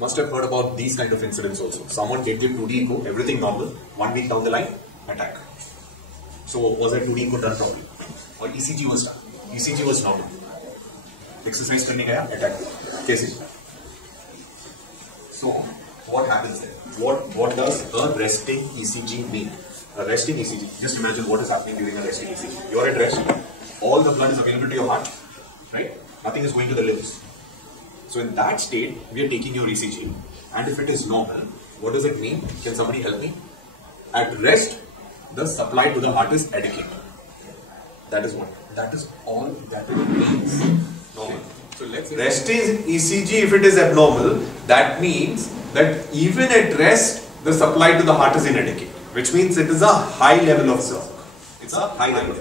must have heard about these kind of incidents also. Someone gave you 2D echo, everything normal, 1 week down the line, attack. So was that 2D echo done properly? Or ECG was done? ECG was normal. Exercise करने गया, attack. कैसे? So what happens there? What does a resting ECG mean? A resting ECG, just imagine what is happening during a resting ECG. You are at rest, all the blood is available to your heart, right? Nothing is going to the limbs. So in that state, we are taking your ECG, and if it is normal, what does it mean? Can somebody help me? At rest, the supply to the heart is adequate. That is what? That is all that it means. Normal. So let's resting ECG, if it is abnormal, that means that even at rest, the supply to the heart is inadequate. Which means it is a high level of shock. It's a high level.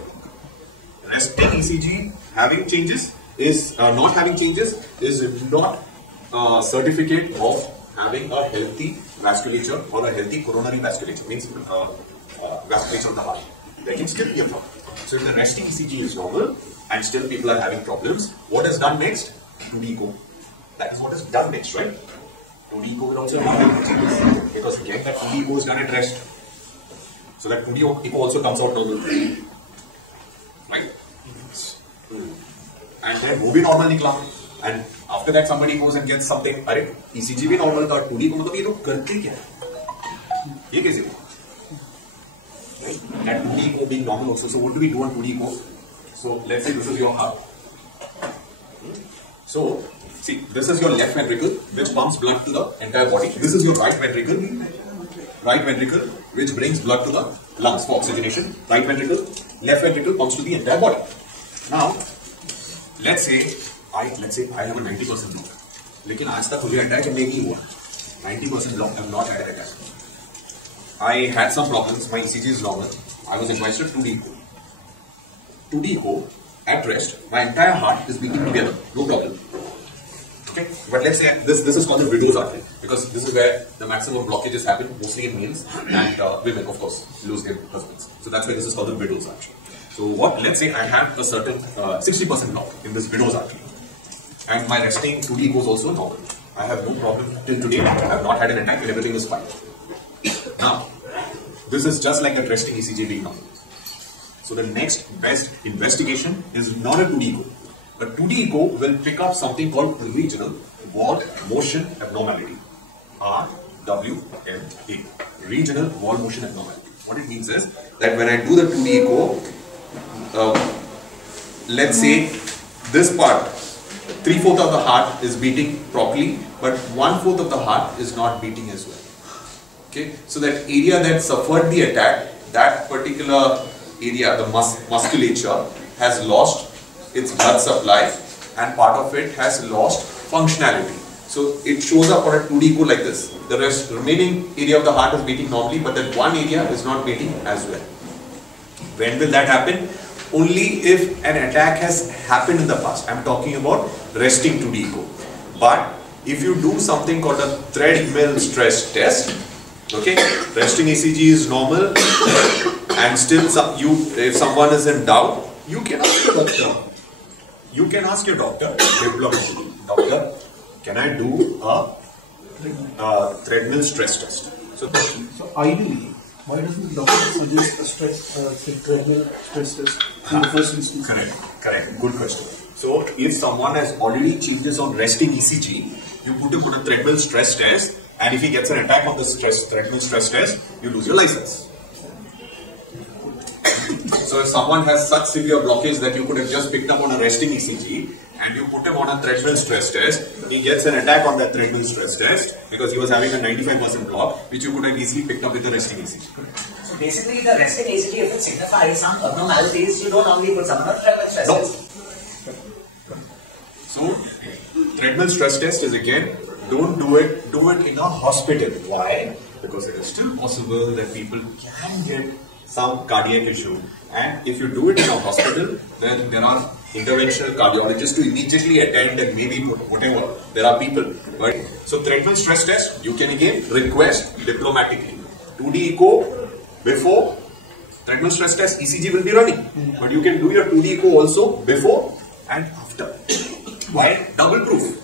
Resting ECG having changes is not having changes is not a certificate of having a healthy vasculature or a healthy coronary vasculature. Means vasculature of the heart. There can still be a problem. So if the resting ECG is normal and still people are having problems, what is done next? 2D echo. That is what is done next, right? 2D echo will also happen because again that 2D echo is done at rest. So that 2D echo also comes out normal, right? And then वो भी normal निकला. And after that somebody goes and gets something. अरे ECG भी normal था, 2D echo मतलब ये तो करते क्या है? ये कैसे हुआ? Right? That 2D echo being normal also. So what do we do on 2D echo? So let's say this is your heart. So see, this is your left ventricle which pumps blood to the entire body. This is your right ventricle. Right ventricle, which brings blood to the lungs for oxygenation. Right ventricle, left ventricle pumps to the entire body. Now, let's say I have a 90% block. लेकिन आज तक मुझे attack नहीं हुआ. 90% block, I have not had an attack. I had some problems. My ECG is normal. I was advised to 2D echo. 2D echo at rest. My entire heart is beating together. No problem. Okay, but let's say this is called the widow's artery because this is where the maximum blockages happen, mostly in males and women, of course, lose their husbands. So that's why this is called the widow's artery. So what? Let's say I have a certain 60% block in this widow's artery, and my resting 2D echo is also normal. I have no problem till today. I have not had an attack, and everything is fine. Now, this is just like a resting ECG being normal. So the next best investigation is not a 2D echo. A 2D echo will pick up something called regional wall motion abnormality. RWMA. Regional wall motion abnormality. What it means is that when I do the 2D echo, let's say this part, 3/4 of the heart is beating properly, but 1/4 of the heart is not beating as well. Okay, so that area that suffered the attack, that particular area, the musculature, has lost its blood supply and part of it has lost functionality. So it shows up on a 2D echo like this. The remaining area of the heart is beating normally, but that one area is not beating as well. When will that happen? Only if an attack has happened in the past. I am talking about resting 2D echo. But if you do something called a treadmill stress test, okay, resting ECG is normal and still if someone is in doubt, you can ask your doctor. You can ask your doctor, doctor, can I do a treadmill stress test? So ideally, why doesn't the doctor suggest a treadmill stress test in the first instance? Correct. Good question. So if someone has already changes on resting ECG, you put him on a treadmill stress test, and if he gets an attack on the treadmill stress test, you lose your license. So if someone has such severe blockage that you could have just picked up on a resting ECG and you put him on a treadmill stress test, he gets an attack on that treadmill stress test because he was having a 95% block, which you could have easily picked up with the resting ECG. So basically the resting ECG, if it signifies some abnormalities, you don't normally put someone on a treadmill stress test. So treadmill stress test is again, don't do it in a hospital. Why? Because it is still possible that people can get some cardiac issue, and if you do it in a hospital, then there are interventional cardiologists to immediately attend and maybe whatever. There are people, right? So treadmill stress test, you can again request diplomatically. 2D echo before treadmill stress test, ECG will be running, but you can do your 2D echo also before and after. Why? Double proof.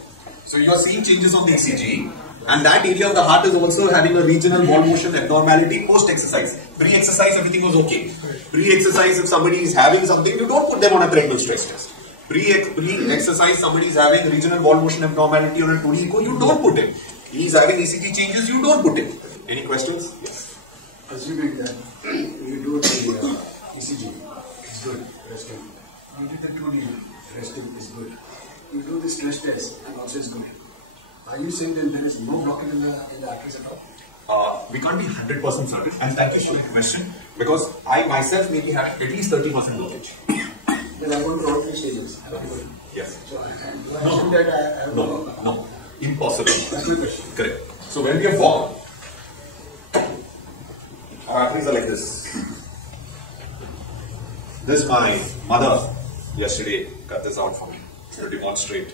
So you are seeing changes on the ECG, and that area of the heart is also having a regional wall motion abnormality post-exercise. Pre-exercise, everything was okay. Pre-exercise, if somebody is having something, you don't put them on a treadmill stress test. Pre-exercise, somebody is having regional wall motion abnormality on a 2D echo, you don't put him. He is having ECG changes, you don't put him. Any questions? Yes. Assuming that you do the ECG, it's good, resting. You did the 2D, resting is good. You do the stress test, and also is good. Are you saying that there is no blockage in the arteries at all? We can't be 100% certain, and thank you for your question, because I myself maybe have at least 30% blockage. Then I'm going to all 3 stages. Yes. So I assume that I have No, impossible. That's my question. Correct. So when we are born, our arteries are like this. This my mother yesterday cut this out for me to demonstrate.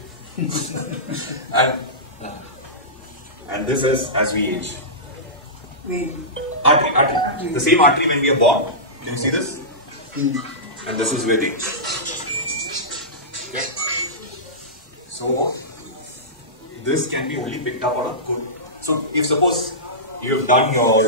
and this is as we age. Artery. The same artery when we are born. Can you see this? And this is with age. Okay. So this can be only picked up on a good. So if suppose you have done your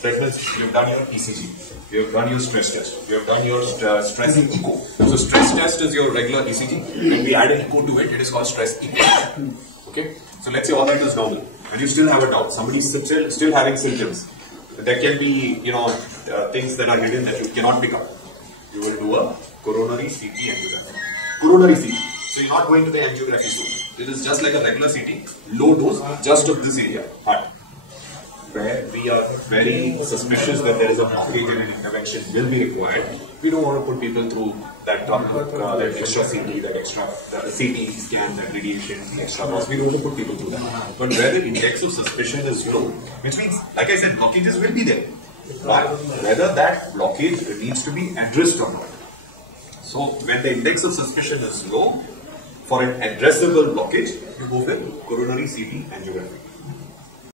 treadmills, you have done your ECG, you have done your stress test, you have done your stress echo. So stress test is your regular ECG. When we add an echo to it, it is called stress echo. Okay. So let's say all it is normal, and you still have a doubt. Somebody is still having symptoms. There can be, things that are hidden that you cannot pick up. You will do a coronary CT angiography. Coronary CT. So you're not going to the angiography soon. It is just like a regular CT, low dose, just of this area, heart, where we are very suspicious that there is a blockage and an intervention will be required. We don't want to put people through that that extra CT, that extra CT scan, that radiation, the extra cost. We don't want to put people through that. But where the index of suspicion is low, which means, like I said, blockages will be there. But whether that blockage needs to be addressed or not. So when the index of suspicion is low, for an addressable blockage, you go with coronary CT angiography.